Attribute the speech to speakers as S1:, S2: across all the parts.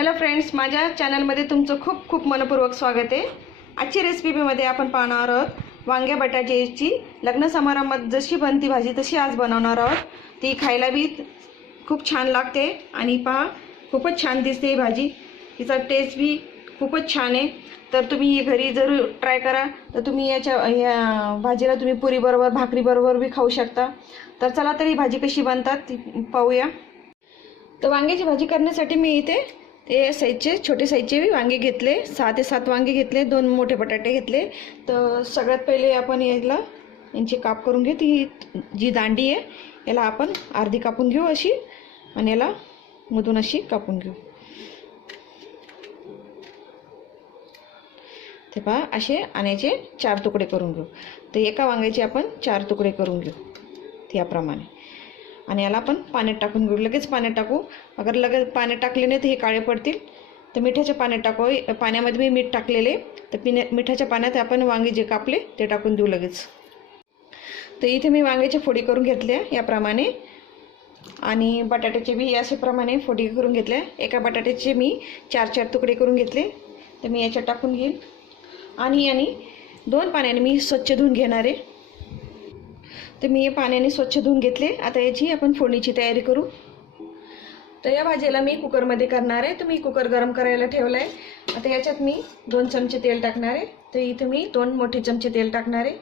S1: Hello friends माझ्या चॅनलमध्ये तुमचं खूप खूप मनपूर्वक स्वागत आहे. आजची रेसिपीमध्ये आपण पाहणार आहोत वांग्या बटाट्याची लग्न समारंभात जशी बनती भाजी तशी आज बनवणार आहोत. ती खायला बी खूप छान लागते आणि पहा खूपच छान दिसते ही भाजी. तिचा टेस्ट बी खूपच छान आहे. तर तुम्ही ही घरी जरूर ट्राय करा. तर तुम्ही याच्या या भाजीला तुम्ही पुरीबरोबर भाकरीबरोबर बी खाऊ शकता. तर चला तर ही भाजी कशी बनतात ती पाहूया. तर वांग्याची भाजी करण्यासाठी मी इथे ते साईजचे छोटे साईजचे वांगे घेतले सहा ते सात वांगे घेतले दोन मोठे बटाटे घेतले. तर सगळ्यात पहिले आपण याला यांची काप करून घेऊ ती जी दांडी आहे याला आपण अर्धी कापून घेऊ अशी आणि याला मधून अशी कापून घेऊ. ते पहा असे आणायचे चार तुकडे करून घेऊ. तर एका वांग्याचे आपण चार तुकडे करून घेऊ याप्रमाणे. आणि याला आपण पाण्यात टाकून घेऊ. लगेच पाण्यात टाकू. अगर लगेच पाण्यात टाकले नाही तर हे काळे पडतील. तर मिठाच्या पाण्यात टाकू. पाण्यामध्ये मी मीठ टाकलेले. तर पिण्या मिठाच्या पाण्यात आपण वांगे जे कापले ते टाकून देऊ लगेच. तर इथे मी वांग्याच्या फोडी करून घेतल्या याप्रमाणे. आणि बटाट्याचे बी अशाप्रमाणे फोडी करून घेतल्या. एका बटाट्याचे मी चार चार तुकडे करून घेतले. तर मी याच्यात टाकून घेईन. आणि आणि दोन पाण्याने मी स्वच्छ धुवून घेणार आहे. तर मी हे पाण्याने स्वच्छ धुवून घेतले. आता याची आपण फोडणीची तयारी करू. तर या भाजीला मी कुकरमध्ये करणार आहे. तर मी कुकर गरम करायला ठेवला आहे आता याच्यात मी दोन चमचे तेल टाकणार आहे. तर इथे मी दोन मोठे चमचे तेल टाकणार आहे.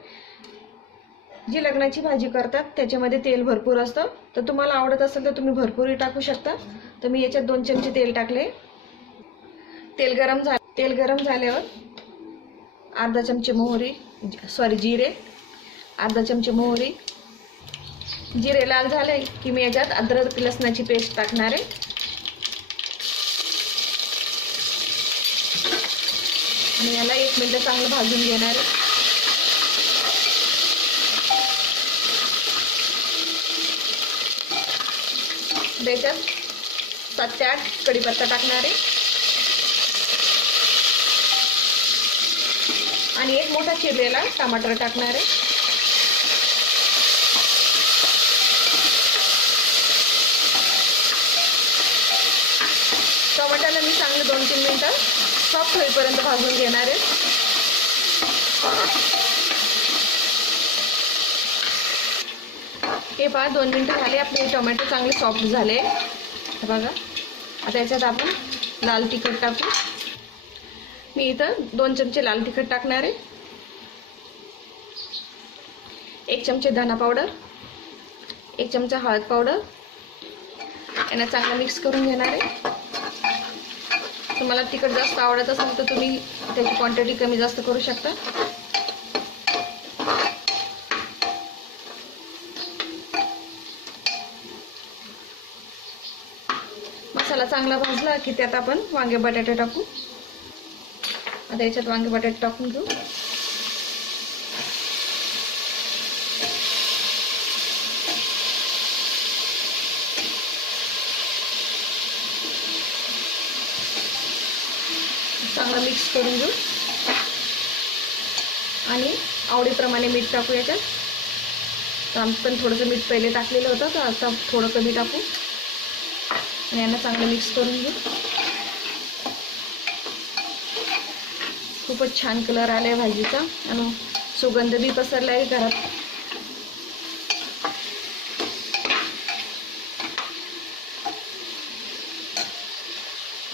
S1: जी लग्नाची भाजी करतात त्याच्यामध्ये तेल भरपूर असतं. तर तुम्हाला आवडत असेल तर तुम्ही भरपूरही टाकू शकता. तर मी याच्यात दोन चमचे तेल टाकले. तेल गरम झा तेल गरम झाल्यावर अर्धा चमचे मोहरी सॉरी जिरे अर्धा चमचे मोहरी. जिरे लाल झाले की मी याच्यात अद्रक लसणाची पेस्ट टाकणार आहे. आणि याला एक मिनटं चांगलं भाजून घेणार आहे. त्याच्यात सात ते आठ कढीपत्ता टाकणार आहे. आणि एक मोठा चिरलेला टमाटर टाकणार आहे. टमाट्याला मी चांगलं दोन तीन मिनटं सॉफ्ट होईपर्यंत भाजून घेणार आहे. हे पहा दोन मिनटं झाले आपले टोमॅटो चांगले सॉफ्ट झाले. हे बघा आता याच्यात आपण लाल तिखट टाकू. मी इथं दोन चमचे लाल तिखट टाकणार आहे. एक चमचे धना पावडर एक चमचा हळद पावडर यांना चांगलं मिक्स करून घेणार आहे. तुम्हाला तिखट जास्त आवडत असेल तर तुम्ही त्याची क्वांटिटी कमी जास्त करू शकता. मसाला चांगला भाजला की त्यात आपण वांगे बटाटे टाकू. आता याच्यात वांगे बटाटे टाकून घेऊ. चांगला मिक्स करून घेऊ. आणि आवडीप्रमाणे मीठ टाकू याच्यात. तर आम्ही पण थोडंसं मीठ पहिले टाकलेलं होतं तर आता थोडं कमी टाकू. आणि यांना चांगलं मिक्स करून घेऊ. खूपच छान कलर आला आहे भाजीचा. आणि सुगंध बी पसरला आहे घरात.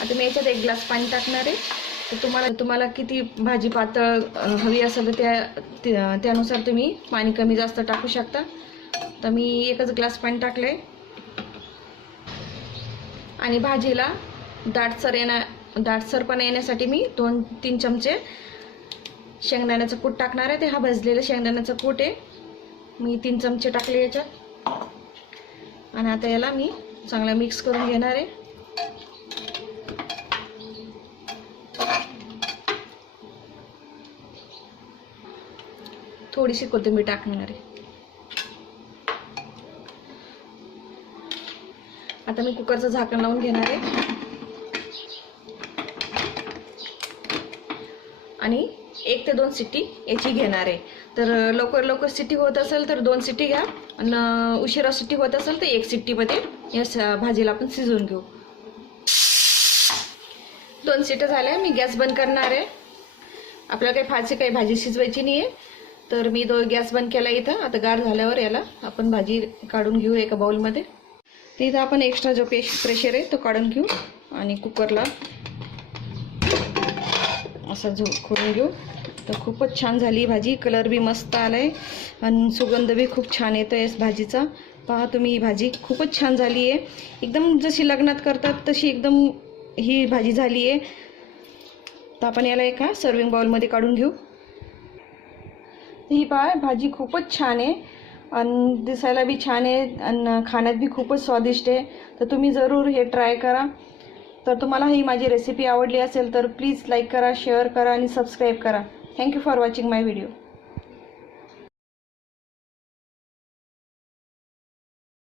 S1: आता मी याच्यात एक ग्लास पाणी टाकणार आहे. तर तुम्हाला तुम्हाला किती भाजी पातळ हवी असेल तर त्या त्या- त्यानुसार तुम्ही पाणी कमी जास्त टाकू शकता. तर मी एकच ग्लास पाणी टाकलं आहे आणि भाजीला दाटसर येण्या दाटसरपणा येण्यासाठी मी दोन तीन चमचे शेंगदाण्याचं कूट टाकणार आहे. ते हा भाजलेलं शेंगदाण्याचं कूट आहे. मी तीन चमचे टाकले याच्यात. आणि आता याला मी चांगला मिक्स करून घेणार आहे. थोडीशी कोथिंबीर टाकणार आहे. आता मी कुकरचं झाकण लावून घेणार आहे. आणि एक ते दोन सिटी याची घेणार आहे. तर लवकर लवकर सिटी होत असेल तर दोन सिटी घ्या. आणि उशिरा सिटी होत असेल तर एक सिटीमध्ये या स- भाजीला आपण शिजवून घेऊ. दोन सीटं झाल्या मी गॅस बंद करणार आहे. आपल्याला काही फारशी काही भाजी शिजवायची नाही आहे तर मी दो गॅस बंद केला इथं. आता गार झाल्यावर याला आपण भाजी काढून घेऊ एका बाउलमध्ये तिथं इथं आपण एक्स्ट्रा जो पेश प्रेशर आहे तो काढून घेऊ आणि कुकरला असा झो खोडून घेऊ. तर खूपच छान झाली भाजी. कलर बी मस्त आला आहे आणि सुगंध बी खूप छान येतो आहे भाजीचा. पहा तुम्ही ही भाजी. खूपच छान झाली आहे. एकदम जशी लग्नात करतात तशी एकदम ही भाजी झाली आहे. तर आपण याला एका सर्विंग बाउलमध्ये काढून घेऊ. ही पहा भाजी खूपच छान आहे. आणि दिसायला बी छान आहे आणि खाण्यात बी खूपच स्वादिष्ट आहे. तर तुम्ही जरूर हे ट्राय करा. तर तुम्हाला ही माझी रेसिपी आवडली असेल तर प्लीज लाईक करा शेअर करा आणि सबस्क्राईब करा. Thank you for watching my video